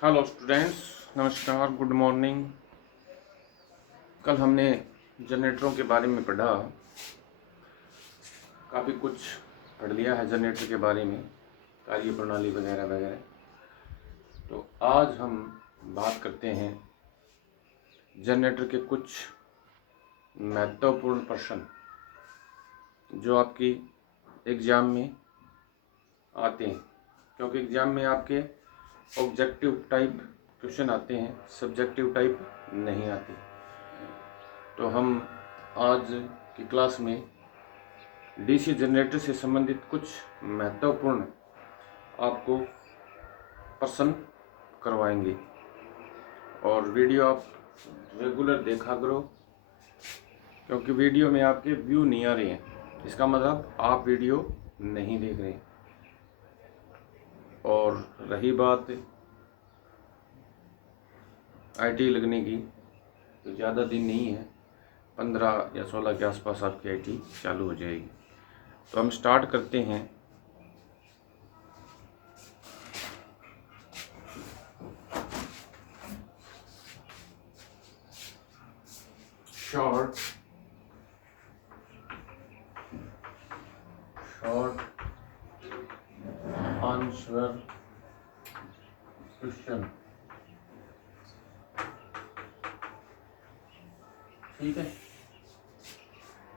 Hello students, नमस्कार, good morning. कल हमने जनरेटरों के बारे में पढ़ा, काफ़ी कुछ पढ़ लिया है जनरेटर के बारे में, कार्य प्रणाली वगैरह वगैरह। तो आज हम बात करते हैं जनरेटर के कुछ महत्वपूर्ण प्रश्न जो आपकी एग्ज़ाम में आते हैं, क्योंकि एग्ज़ाम में आपके ऑब्जेक्टिव टाइप क्वेश्चन आते हैं, सब्जेक्टिव टाइप नहीं आते। तो हम आज की क्लास में डीसी जनरेटर से संबंधित कुछ महत्वपूर्ण आपको प्रश्न करवाएंगे और वीडियो आप रेगुलर देखा करो, क्योंकि वीडियो में आपके व्यू नहीं आ रहे हैं, इसका मतलब आप वीडियो नहीं देख रहे हैं। और रही बात आईटी लगने की, तो ज़्यादा दिन नहीं है, 15 या 16 के आसपास आपकी आईटी चालू हो जाएगी। तो हम स्टार्ट करते हैं। शॉर्ट आंसर क्वेश्चन, ठीक है।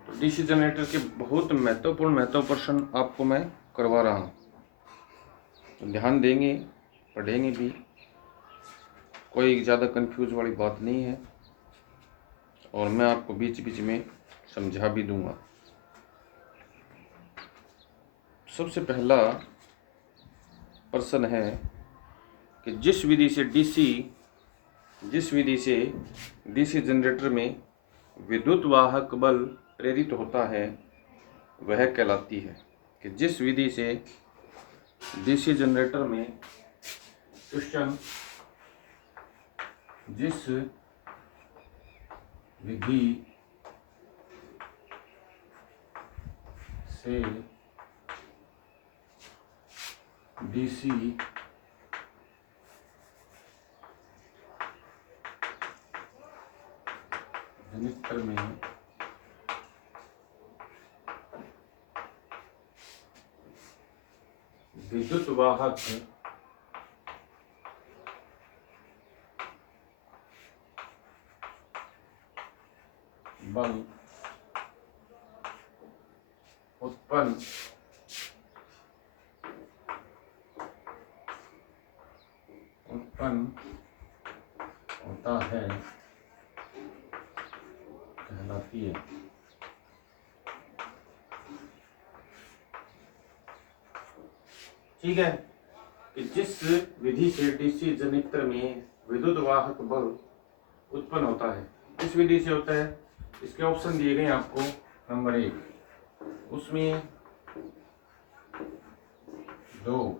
तो डीसी जनरेटर के बहुत महत्वपूर्ण प्रश्न आपको मैं करवा रहा हूँ, तो ध्यान देंगे, पढ़ेंगे भी, कोई ज़्यादा कंफ्यूज वाली बात नहीं है और मैं आपको बीच बीच में समझा भी दूंगा। सबसे पहला प्रश्न है कि जिस विधि से डीसी जनरेटर में विद्युत वाहक बल प्रेरित होता है वह कहलाती है। कि जिस विधि से डीसी जनरेटर में क्वेश्चन, जिस विधि से डीसी जनरेटर में विद्युत वाहक बल उत्पन्न होता है कहलाती है। ठीक है, कि जिस विधि से डीसी जनरेटर में विद्युत वाहक बल उत्पन्न होता है, इस विधि से होता है। इसके ऑप्शन दिए गए आपको। नंबर 1, उसमें 2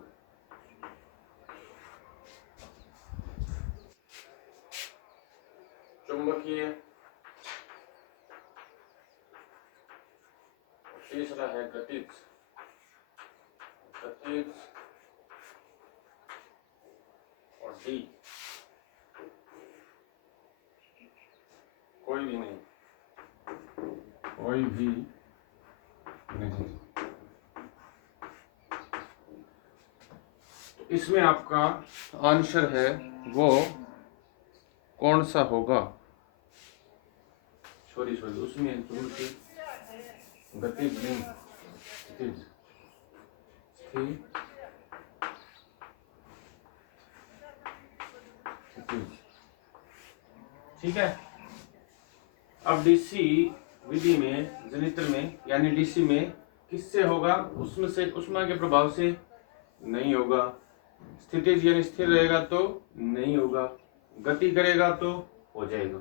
चुंबकीय, तीसरा है गतिज और डी कोई भी नहीं। तो इसमें आपका आंसर है वो कौन सा होगा? सॉरी उसमें चुंबकीय गतिज नहीं, ठीक है। अब डीसी विधि में जनरेटर में यानी डीसी में किससे होगा? उसमें से ऊष्मा के प्रभाव से नहीं होगा। स्थितिज यानी स्थिर रहेगा तो नहीं होगा। गति करेगा तो हो जाएगा।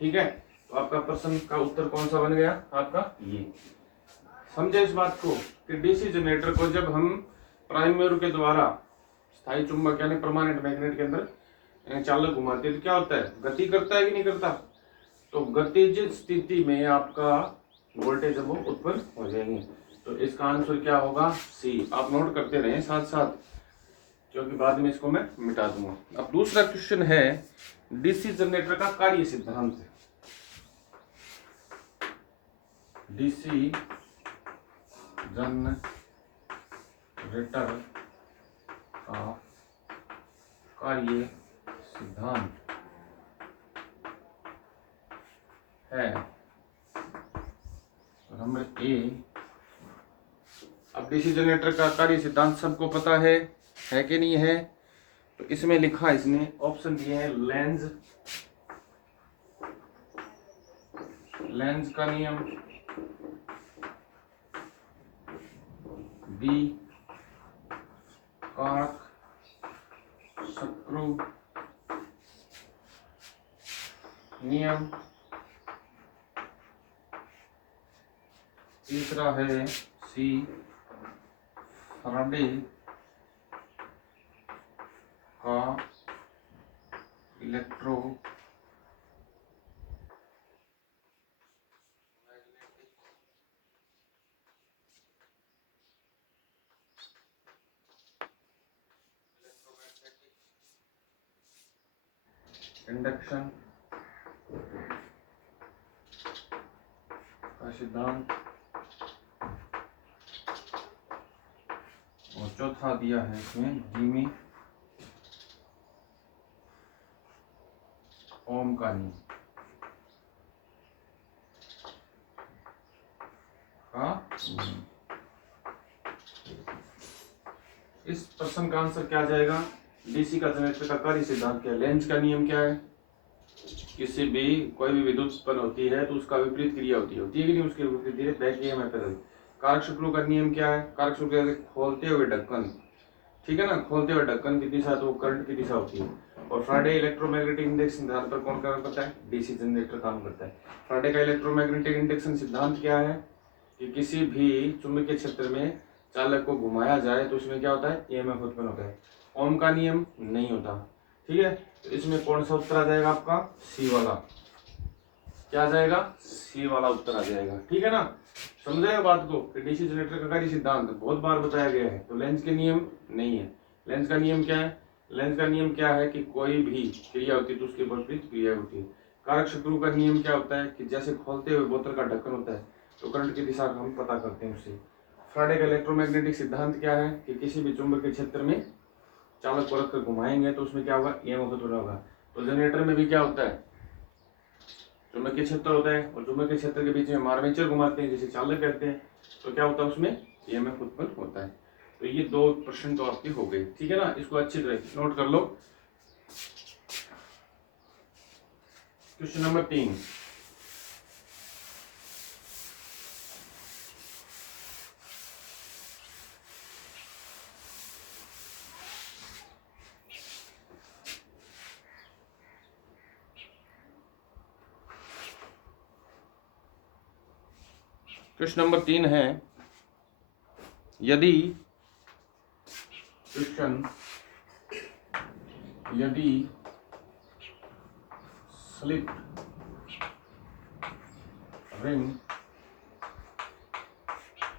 ठीक है, तो आपका प्रश्न का उत्तर कौन सा बन गया? आपका ये। समझे इस बात को कि डीसी जनरेटर को जब हम प्राइम मूवर के द्वारा स्थायी चुंबक यानी परमानेंट मैग्नेट के अंदर चालक घुमाते हैं तो क्या होता है? गति करता है कि नहीं करता? तो गतिज स्थिति में आपका वोल्टेज वो उत्पन्न हो जाएंगे। तो इसका आंसर क्या होगा? सी। आप नोट करते रहें साथ साथ। क्योंकि बाद में इसको मैं मिटा दूंगा। अब दूसरा क्वेश्चन है डीसी जनरेटर का कार्य सिद्धांत। डीसी जनरेटर का कार्य सिद्धांत है नंबर ए। अब डीसी जनरेटर का कार्य सिद्धांत सबको पता है कि नहीं है? तो इसमें लिखा है, इसने ऑप्शन दिए हैं लेंज का नियम, बी कारक सक्रू नियम, तीसरा है सी फैराडे का इलेक्ट्रो इंडक्शन का सिद्धांत, और चौथा दिया है इसमें जिमी ओम का नियम का। इस प्रश्न का आंसर क्या जाएगा? डीसी का जनरेटर का कार्य सिद्धांत क्या है? लेंज का नियम क्या है? किसी भी कोई भी विद्युत उत्पन्न होती है तो उसका विपरीत क्रिया होती है कि नहीं? उसके विपरीत धीरे बैक ईएमएफ है। कारक सक्रू का नियम क्या है? कारक सक्रू खोलते हुए ढक्कन, ठीक है ना, खोलते हुए ढक्कन की दिशा तो करंट की दिशा होती है। और फ्राडे इलेक्ट्रोमैग्नेटिक इंडक्शन सिद्धांत पर कौन काम करता है? डीसी जनरेटर काम करता है। फ्राडे का इलेक्ट्रोमैग्नेटिक इंडक्शन सिद्धांत क्या है? कि किसी भी चुंबकीय क्षेत्र में चालक को घुमाया जाए तो उसमें क्या होता है? ईएमएफ उत्पन्न होता है। ओम का नियम नहीं होता, ठीक है। तो इसमें कौन सा उत्तर आ जाएगा आपका? सी वाला। क्या आ जाएगा? सी वाला उत्तर आ जाएगा, ठीक है ना। समझाएगा बात को कि डीसी जनरेटर का कार्य सिद्धांत बहुत बार बताया गया है। तो लेंज के नियम नहीं है। लेंज का नियम क्या है? लेंज का नियम क्या है कि कोई भी क्रिया होती है तो उसके विपरीत क्रिया होती है। कारक सक्रू का नियम क्या होता है कि जैसे खोलते हुए बोतल का ढक्कन होता है तो करंट की दिशा हम पता करते हैं उससे। फ्राडे का इलेक्ट्रोमैग्नेटिक सिद्धांत क्या है कि किसी भी चुंबकीय क्षेत्र में चालक को रखकर घुमाएंगे तो उसमें क्या होगा? ईएमएफ उत्पन्न होगा। तो जनरेटर में भी क्या होता है? चुंबकीय क्षेत्र होता है और चुंबकीय क्षेत्र के बीच में आर्मेचर घुमाते हैं जिसे चालक कहते हैं। तो क्या होता है? उसमें ईएमएफ उत्पन्न होता है। तो ये दो प्रश्न तो आपके हो गए, ठीक है ना। इसको अच्छी तरह नोट कर लो। क्वेश्चन नंबर 3, क्वेश्चन नंबर 3 है यदि स्लिप रिंग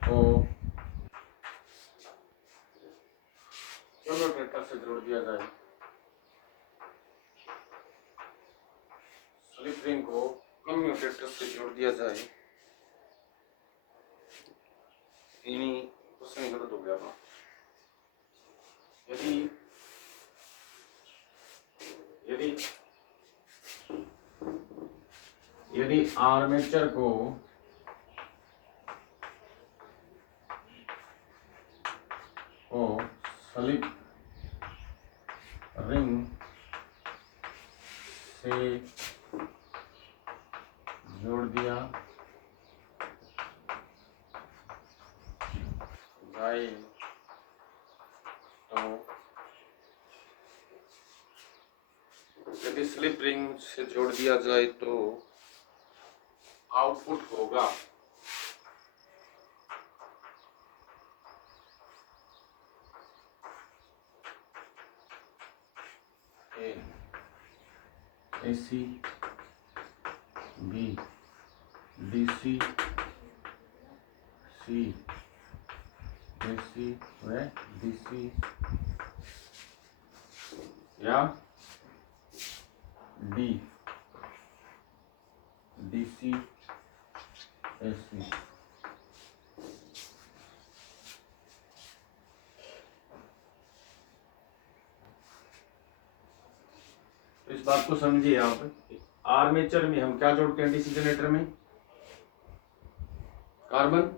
को कम्यूटेटर से जोड़ दिया जाए, स्लिप रिंग को कम्यूटेटर से जोड़ दिया जाए, क्वेश्चन गलत हो गया अपना। यदि आर्मेचर को स्लिप रिंग से जोड़ दिया जाए तो यदि स्लिप रिंग से जोड़ दिया जाए तो आउटपुट होगा AC, B DC, C AC व DC या डी डीसी एसी। इस बात को समझिए आप, आर्मेचर में हम क्या जोड़ते हैं डीसी जनरेटर में? कार्बन।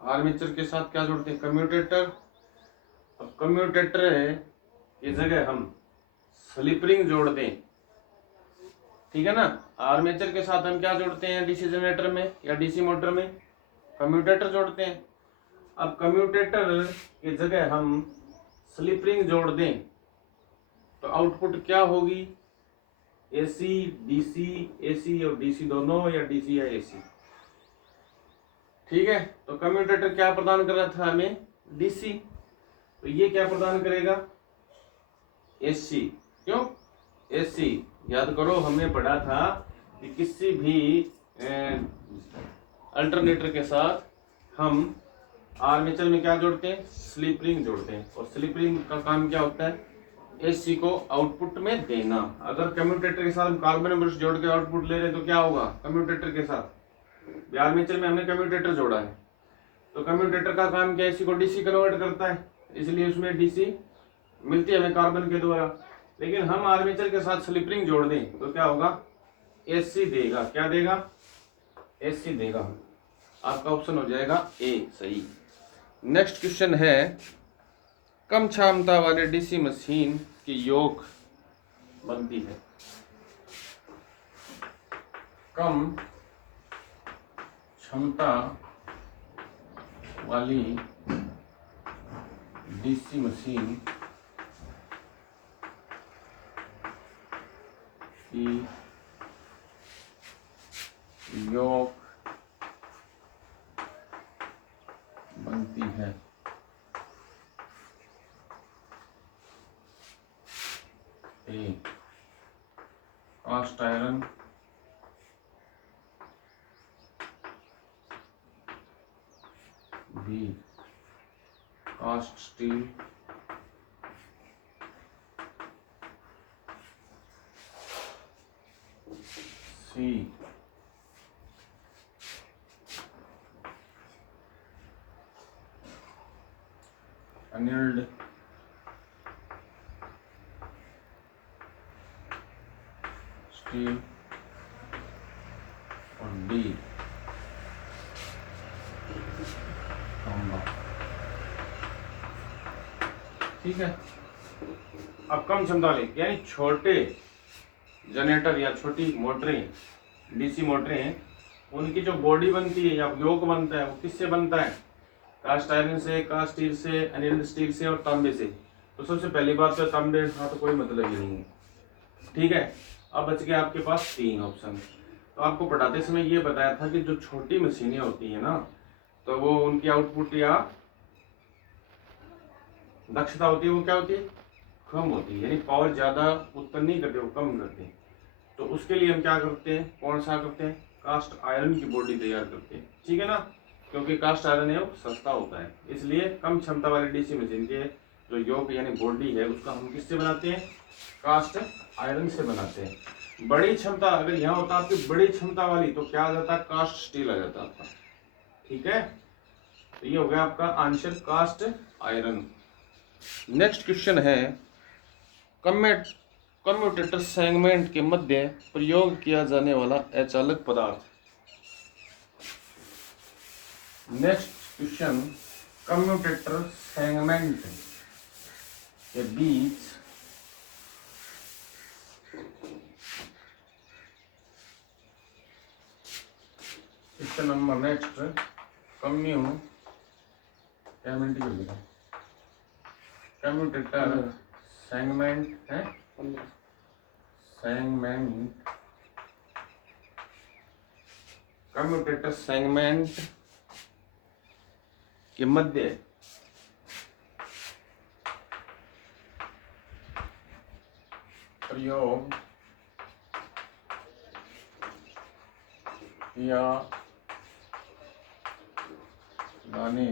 आर्मेचर के साथ क्या जोड़ते हैं? कम्यूटेटर। अब कम्यूटेटर है ये जगह हम स्लिप रिंग जोड़ दें, ठीक है ना। आर्मेचर के साथ हम क्या जोड़ते हैं डीसी जनरेटर में या डीसी मोटर में? कम्यूटेटर जोड़ते हैं। अब कम्यूटेटर की जगह हम स्लिप रिंग जोड़ दें तो आउटपुट क्या होगी? एसी डीसी, एसी और डीसी दोनों, या डीसी या एसी, ठीक है। तो कम्यूटेटर क्या प्रदान कर रहा था हमें? डीसी। तो ये क्या प्रदान करेगा? एसी। क्यों एसी? याद करो हमने पढ़ा था कि किसी भी अल्टरनेटर के साथ हम आर्मेचर में क्या जोड़ते हैं? स्लिप रिंग जोड़ते हैं। और स्लिप रिंग का काम क्या होता है? एसी को आउटपुट में देना। अगर कम्यूटेटर के साथ हम कार्बन ब्रश जोड़ के आउटपुट ले रहे हैं तो क्या होगा? कम्यूटेटर के साथ आर्मेचर में हमने कम्यूटेटर जोड़ा है, तो कम्यूटेटर का काम क्या? एसी को डीसी कन्वर्ट करता है, इसलिए उसमें डीसी मिलती है हमें कार्बन के द्वारा। लेकिन हम आर्मेचर के साथ स्लिप रिंग जोड़ दें तो क्या होगा? एसी देगा। क्या देगा? एसी देगा। आपका ऑप्शन हो जाएगा ए सही। नेक्स्ट क्वेश्चन है, कम क्षमता वाले डीसी मशीन की योग बनती है। कम क्षमता वाली डीसी मशीन की योग बनती है। A cast iron, B cast steel, C annealed steel, और डी तांबा। ठीक है। अब कम क्षमता वाले यानी छोटे जनरेटर या छोटी मोटरें, डीसी मोटरें, उनकी जो बॉडी बनती है या योग बनता है वो किससे बनता है? कास्ट आयरन से, कास्ट स्टील से, अनिल्ड स्टील से और तांबे से। तो सबसे पहली बात तो तांबे का तो कोई मतलब ही नहीं है, ठीक है। अब बच गया आपके पास 3 ऑप्शन। तो आपको पढ़ाते समय ये बताया था कि जो छोटी मशीनें होती है ना, तो वो उनकी आउटपुट या दक्षता होती है वो क्या होती है? कम होती है, यानी पावर ज्यादा उत्पन्न नहीं करते, वो कम करते हैं। तो उसके लिए हम क्या करते हैं? कौन सा करते हैं? कास्ट आयरन की बॉडी तैयार करते हैं, ठीक है ना। क्योंकि कास्ट आयरन है वो सस्ता होता है, इसलिए कम क्षमता वाली डीसी मशीन के जो योग यानी बॉडी है उसका हम किससे बनाते हैं? कास्ट आयरन से बनाते हैं। बड़ी क्षमता अगर यहाँ होता आपकी बड़ी क्षमता वाली तो क्या आ जाता? कास्ट स्टील आ जाता आपका, ठीक है। तो ये हो गया आपका answer cast iron. Next question है, कम्यूटेटर सेगमेंट के मध्य प्रयोग किया जाने वाला अचालक पदार्थ। नेक्स्ट क्वेश्चन, कम्यूटेटर सेगमेंट के बीच question number next, commutator segment है, सेगमेंट, कम्यूटेटर सेगमेंट के मध्य प्रयोग किया जाने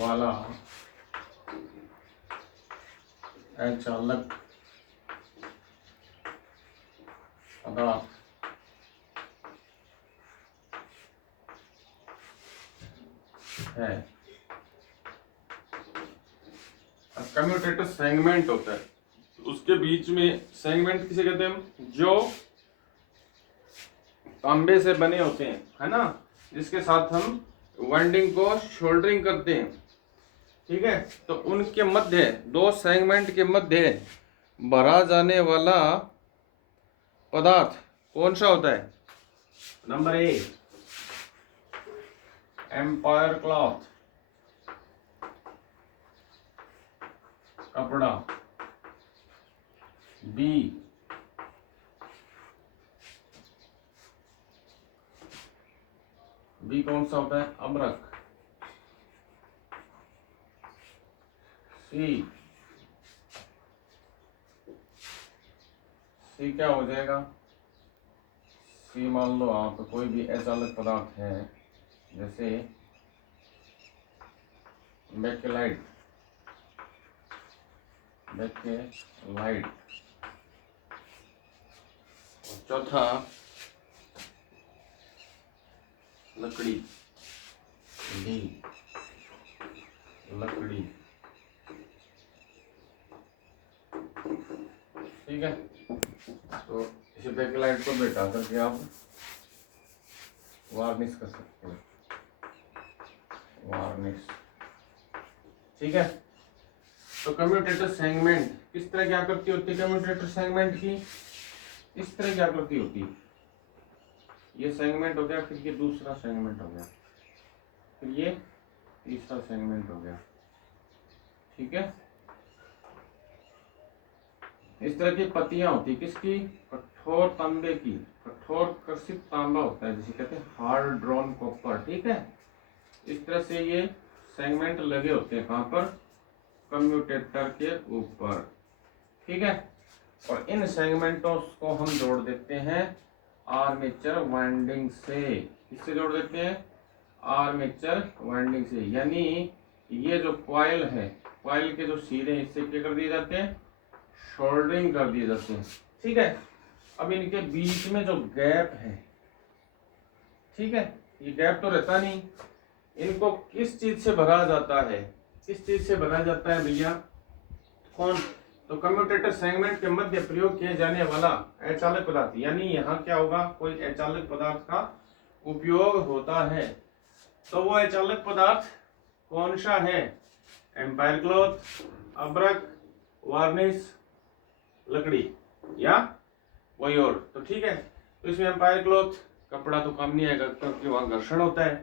वाला अचालक पदार्थ है। कम्यूटेटर सेगमेंट होता है, उसके बीच में सेगमेंट किसे कहते हैं हम, जो तांबे से बने होते हैं, है ना, जिसके साथ हम वाइंडिंग को शोल्डरिंग करते हैं, ठीक है। तो उनके मध्य, दो सेगमेंट के मध्य भरा जाने वाला पदार्थ कौन सा होता है? नंबर ए, एम्पायर क्लॉथ, कपड़ा। बी, कौन सा होता है? अब्रक। सी क्या हो जाएगा? सी मान लो आप कोई भी अचालक पदार्थ है, जैसे बेकेलाइट, चौथा लकड़ी, डी लकड़ी, ठीक है। तो इसे बेकेलाइट को बैठा करके आप वार्निश कर सकते हो, वार्निश, ठीक है। तो कम्यूटेटर सेगमेंट किस तरह की आकृति होती है? कम्यूटेटर सेगमेंट की इस तरह की आकृति होती है। ये सेगमेंट हो गया, फिर ये दूसरा सेगमेंट हो गया, फिर ये तीसरा सेगमेंट हो गया, ठीक है। इस तरह की पत्तियां होती, किसकी? कठोर तांबे की, कठोर कर्षित तांबा होता है जिसे कहते हैं हार्ड ड्रॉन कॉपर, ठीक है। इस तरह से ये सेगमेंट लगे होते हैं, कहां पर? कम्यूटेटर के ऊपर, ठीक है। और इन सेगमेंटों को हम जोड़ देते हैं आर्मेचर वाइंडिंग से। किससे जोड़ देते हैं? आर्मेचर वाइंडिंग से। यानी ये जो कॉइल है, कॉइल के जो सिरे हैं, इससे क्या कर दिए जाते हैं? शोल्डरिंग कर दिए जाते हैं, ठीक है। अब इनके बीच में जो गैप है, ठीक है, ये गैप तो रहता नहीं, इनको किस चीज से भरा जाता है? किस चीज से भरा जाता है भैया? कौन? तो कम्यूटेटर सेगमेंट के मध्य प्रयोग किए जाने वाला अचालक पदार्थ, यानी यहाँ क्या होगा? कोई अचालक पदार्थ का उपयोग होता है। तो वो अचालक पदार्थ कौन सा है? एम्पायर क्लॉथ, अब्रक, वार्निश, लकड़ी, या कोई और? तो ठीक है। तो इसमें एम्पायर क्लॉथ, कपड़ा तो काम नहीं आएगा क्योंकि वहां घर्षण होता है,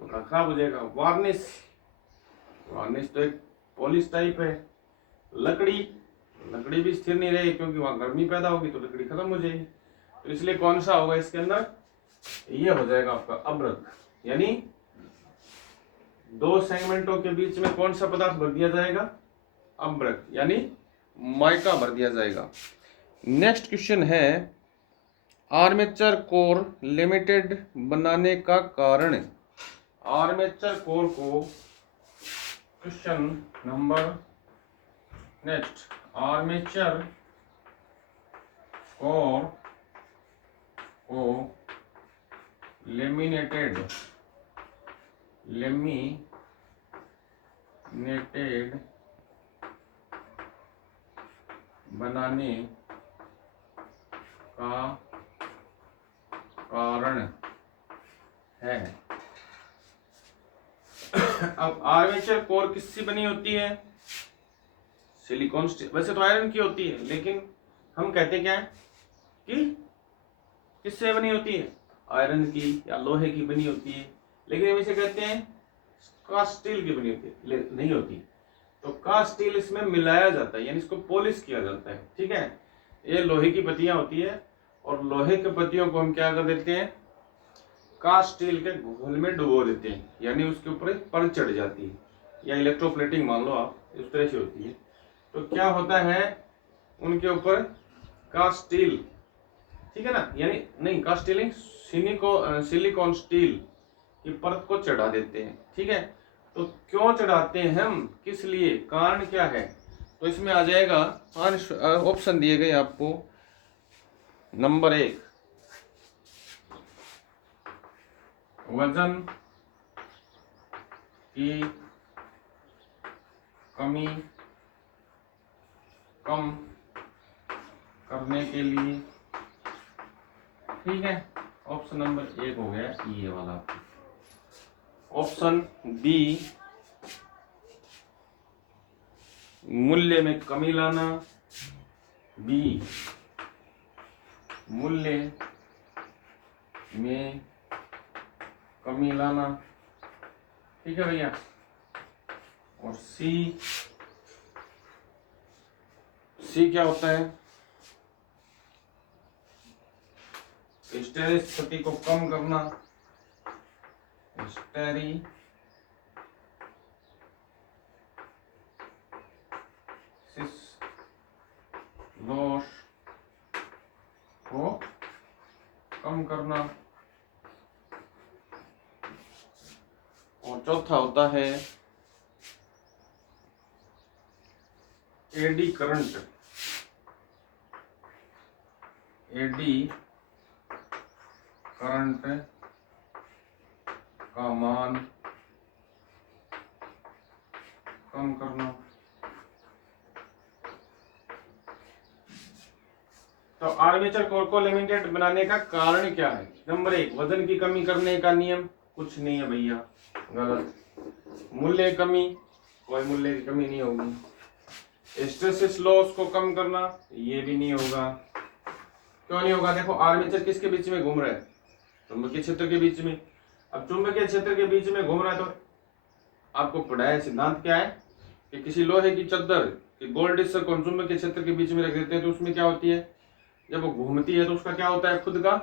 तो खराब हो जाएगा। वार्निश तो एक पॉलिश टाइप है। लकड़ी भी स्थिर नहीं रहेगी क्योंकि वहां गर्मी पैदा होगी तो लकड़ी खत्म हो जाएगी। तो इसलिए कौन सा होगा इसके अंदर? ये हो जाएगा आपका अब्रक। यानी दो सेगमेंटों के बीच में कौन सा पदार्थ भर दिया जाएगा? अब्रक, यानी माइका भर दिया जाएगा। नेक्स्ट क्वेश्चन है, आर्मेचर कोर लिमिटेड बनाने का कारण। आर्मेचर कोर को, question number next, armature core को लेमिनेटेड बनाने का कारण है। अब आर्मेचर कोर किससे बनी होती है? सिलिकॉन स्टील, वैसे तो आयरन की होती है, लेकिन हम कहते क्या है कि किससे बनी होती है? आयरन की या लोहे की बनी होती है, लेकिन हम इसे कहते हैं कास्ट स्टील की बनी होती है, नहीं होती। तो कास्ट स्टील इसमें मिलाया जाता है, यानी इसको पॉलिश किया जाता है, ठीक है। ये लोहे की पत्तियां होती है और लोहे के पत्तियों को हम क्या कर देते हैं? कास्ट स्टील के घोल में डुबो देते हैं, यानी उसके ऊपर एक परत चढ़ जाती है, या इलेक्ट्रोप्लेटिंग मान लो आप, इस तरह से होती है। तो क्या होता है, उनके ऊपर कास्ट स्टील, ठीक है ना, यानी नहीं कास्ट स्टीलिंग, सिलिकॉन स्टील की परत को चढ़ा देते हैं, ठीक है। तो क्यों चढ़ाते हैं हम, किस लिए, कारण क्या है? तो इसमें आ जाएगा ऑप्शन दिए गए आपको। नंबर 1, वजन की कमी कम करने के लिए। ठीक है, ऑप्शन नंबर 1 हो गया ये वाला। ऑप्शन बी, मूल्य में कमी लाना। बी, मूल्य में कमी लाना। ठीक है भैया। और सी क्या होता है? स्टेरिसिटी को कम करना। लॉस को कम करना। और चौथा होता है एडी करंट। एडी करंट का मान कम करना। तो आर्मेचर कोर को लेमिनेटेड बनाने का कारण क्या है? नंबर 1, वजन की कमी करने का नियम। कुछ नहीं है भैया, गलत। मूल्य कमी, कोई मूल्य की कमी नहीं होगी। हिस्टैरिसीस लॉस को कम करना, ये भी नहीं होगा। क्यों नहीं होगा? देखो, आर्मेचर किसके बीच में घूम रहा है? चुंबकीय क्षेत्र के बीच में। अब चुंबकीय क्षेत्र के बीच में घूम रहा है तो आपको पढ़ाया सिद्धांत क्या है कि किसी लोहे की चद्दर की गोल डिस्क को चुंबकीय क्षेत्र के बीच में रख देते हैं तो उसमें क्या होती है, जब वो घूमती है तो उसका क्या होता है, खुद का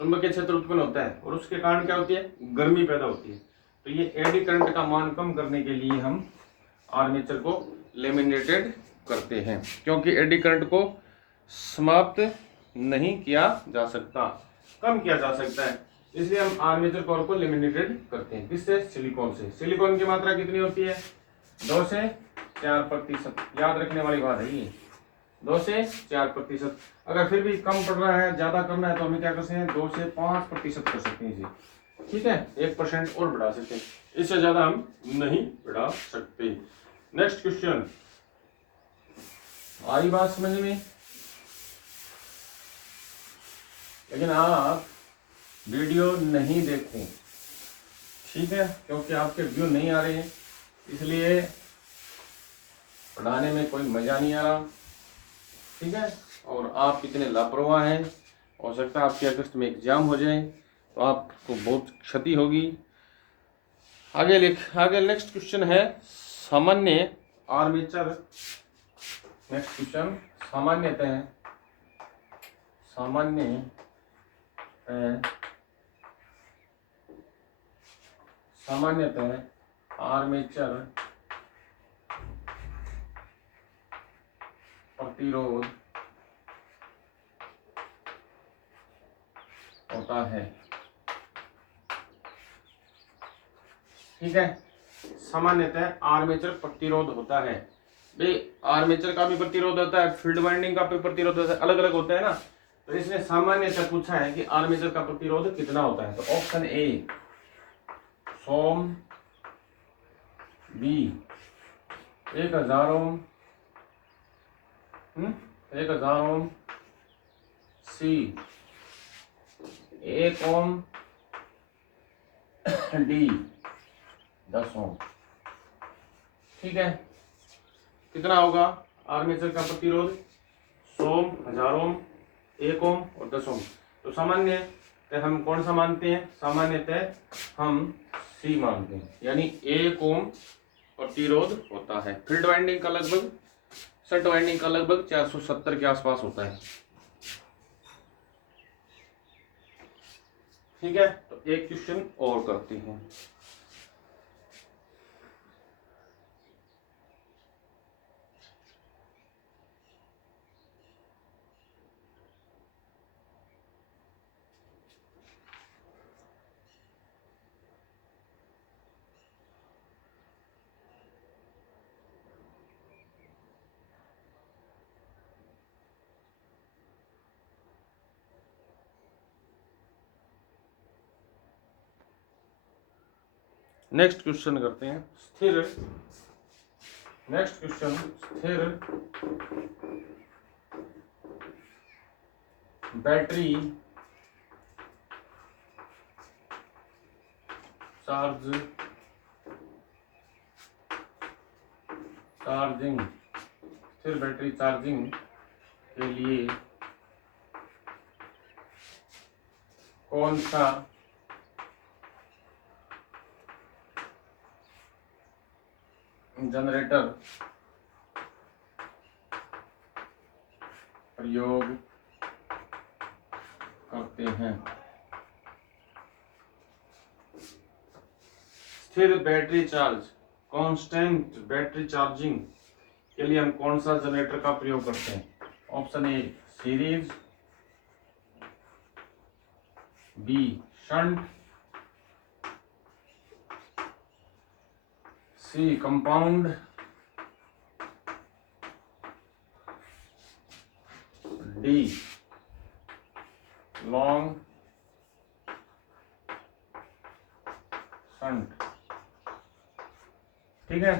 चुंबकीय क्षेत्र उत्पन्न होता है और उसके कारण क्या होती है, गर्मी पैदा होती है। तो ये एडी करंट का मान कम करने के लिए हम आर्मेचर को लेमिनेटेड करते हैं, क्योंकि एडी करंट को समाप्त नहीं किया जा सकता, कम किया जा सकता है, इसलिए हम आर्मेचर कोर को लेमिनेटेड करते हैं। किससे? सिलिकॉन से। सिलिकॉन की मात्रा कितनी होती है? 2 से 4%। याद रखने वाली बात है ये, 2 से 4%। अगर फिर भी कम पड़ रहा है, ज्यादा करना है, तो हमें क्या कर सकते हैं, 2 से 5% कर सकते हैं इसे। ठीक है, 1% और बढ़ा सकते हैं, इससे ज्यादा हम नहीं बढ़ा सकते। नेक्स्ट क्वेश्चन, आई बात समझ में? लेकिन आप वीडियो नहीं देखते, ठीक है, क्योंकि आपके व्यू नहीं आ रहे हैं, इसलिए पढ़ाने में कोई मजा नहीं आ रहा। ठीक है, और आप इतने लापरवाह हैं, हो सकता है आपके अगस्त में एग्जाम हो जाए तो आपको बहुत क्षति होगी। आगे नेक्स्ट क्वेश्चन है सामान्य आर्मेचर। नेक्स्ट क्वेश्चन, सामान्यतः आर्मेचर प्रतिरोध होता है। ठीक है, सामान्यतः आर्मेचर प्रतिरोध होता है। भाई, आर्मेचर का भी प्रतिरोध होता है, फील्ड वाइंडिंग का भी प्रतिरोध होता है, अलग अलग होता है ना। तो इसने सामान्यतः पूछा है कि आर्मेचर का प्रतिरोध कितना होता है। तो option A 100 ohm, B 1000 ohm, 1000 ohm, C 1 ohm, D 10 ohm. ठीक है, कितना होगा आर्मेचर का प्रतिरोध? 100 ओम, 1000 ओम, 1 ओम और 10 ओम। तो सामान्यतः हम कौन सा मानते हैं? सामान्यतः हम सी मानते हैं, यानी 1 ओम प्रतिरोध होता है। फील्ड वाइंडिंग का लगभग, शंट वाइंडिंग का लगभग 470 के आसपास होता है। ठीक है, तो एक क्वेश्चन और करते हैं। नेक्स्ट क्वेश्चन करते हैं। नेक्स्ट क्वेश्चन, स्थिर बैटरी स्थिर बैटरी चार्जिंग के लिए कौन सा जनरेटर प्रयोग करते हैं? स्थिर battery charge, constant battery charging के लिए हम कौन सा जनरेटर का प्रयोग करते हैं? Option A series, B shunt, C compound, D long shunt. ठीक है,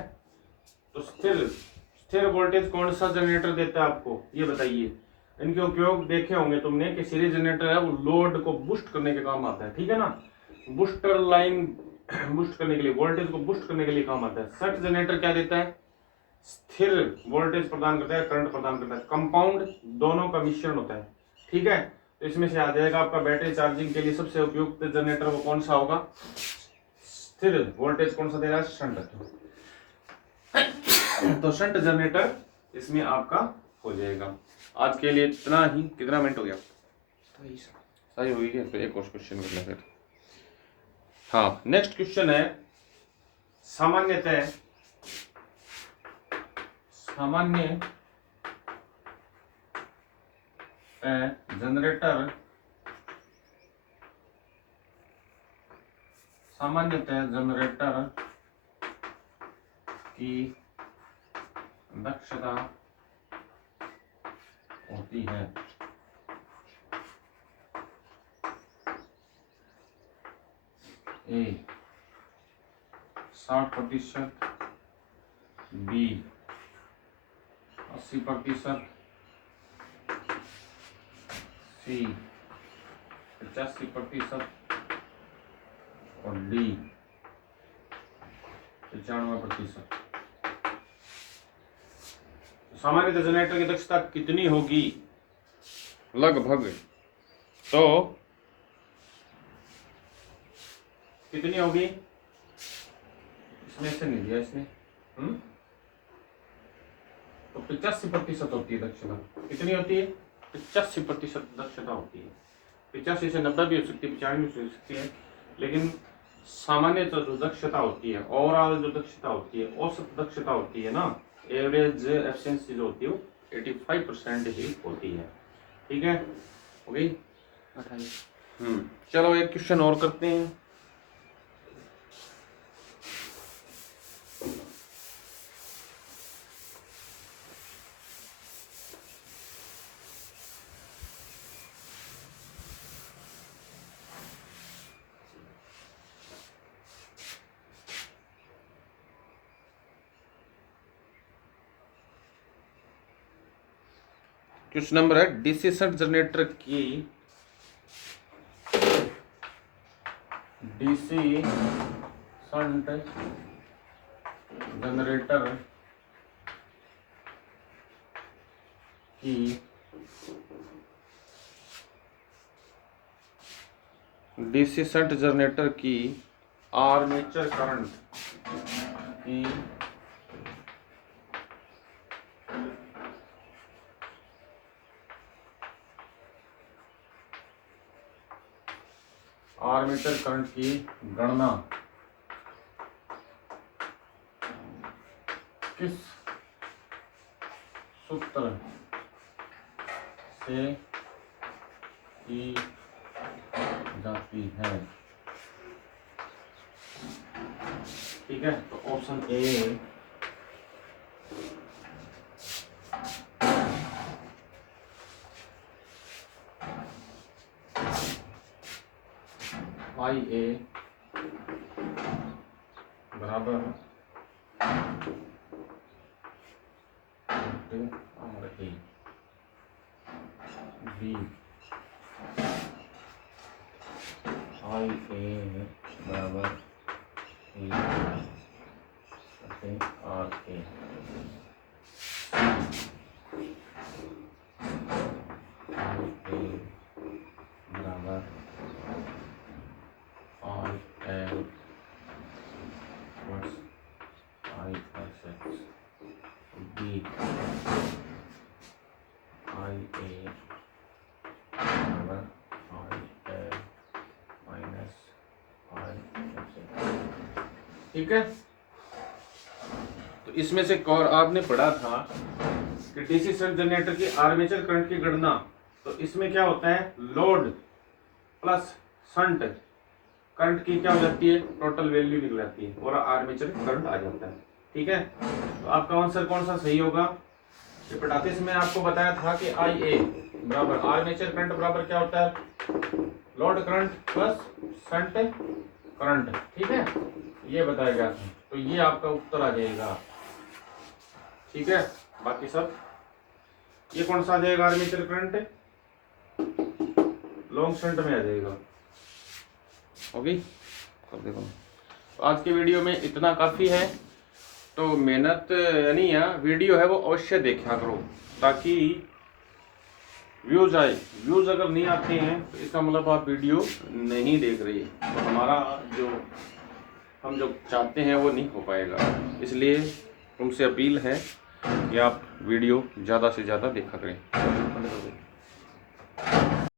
तो स्थिर वोल्टेज कौन सा जनरेटर देता है आपको, ये बताइए। इनके उपयोग देखे होंगे तुमने कि सीरीज जनरेटर है वो लोड को बूस्ट करने के काम आता है, ठीक है ना, बूस्टर लाइन बूस्ट करने के लिए, वोल्टेज को बूस्ट करने के लिए काम आता है। शंट जनरेटर क्या देता है? स्थिर वोल्टेज प्रदान करता है, करंट प्रदान करता है। कंपाउंड दोनों का मिश्रण होता है, ठीक है। तो इसमें से आ जाएगा आपका बैटरी चार्जिंग के लिए सबसे उपयुक्त जनरेटर वो कौन सा होगा? स्थिर वोल्टेज कौन सा दे रहा है? शंट। तो शंट जनरेटर इसमें आपका हो जाएगा। आज के लिए इतना ही। कितना मिनट हो गया? सही हो गया। तो एक और क्वेश्चन कर लें फिर। हाँ, नेक्स्ट क्वेश्चन है सामान्यतः जनरेटर की दक्षता होती है ए 60%, बी 80%, सी 85% और डी 95%। सामान्यतः जनरेटर की दक्षता कितनी होगी लगभग? तो कितनी होगी? इसमें से नहीं दिया इसने। तो 85% होती है दक्षता। कितनी होती है? 85% दक्षता होती है। 85 से 90 भी हो सकती है, 95 भी हो सकती है, लेकिन सामान्य जो दक्षता होती है, ओवरऑल जो दक्षता होती है, औसत दक्षता होती है ना, एवरेज एफिशिएंसी जो होती है वो 85% ही होती है। ठीक है, हो गई 28। चलो एक क्वेश्चन और करते हैं। क्वेश्चन नंबर है डीसी शंट जनरेटर की डीसी शंट जनरेटर की डीसी शंट जनरेटर की आर्मेचर करंट की आर्मेचर करंट की गणना किस सूत्र से की जाती है? ठीक है, तो ऑप्शन ए IA बराबर और ए बी आई ए बराबर ए आर ए बराबर I L plus I S X B I A बराबर I L minus I S X. ठीक है, तो इसमें से एक और आपने पढ़ा था कि डीसी शंट जनरेटर की आर्मेचर करंट की गणना, तो इसमें क्या होता है, लोड प्लस शंट करंट की क्या हो जाती है, टोटल वैल्यू निकल जाती है और आर्मेचर करंट आ जाता है। ठीक है, तो आपका आंसर कौन सा सही होगा? ये 35 में आपको बताया था कि आई ए बराबर आर्मेचर करंट बराबर क्या होता है, load current plus shunt current. ठीक है, ये बताया गया था, तो ये आपका उत्तर आ जाएगा। ठीक है, बाकी सब ये कौन सा आ जाएगा, आर्मेचर करंट लॉन्ग शंट में आ जाएगा। ओके, कर देखो। तो आज के वीडियो में इतना काफ़ी है, तो मेहनत यानी वीडियो है वो अवश्य देखा करो ताकि व्यूज आए। व्यूज अगर नहीं आते हैं तो इसका मतलब आप वीडियो नहीं देख रही है, तो हमारा जो हम जो चाहते हैं वो नहीं हो पाएगा। इसलिए तुमसे अपील है कि आप वीडियो ज़्यादा से ज़्यादा देखा करें।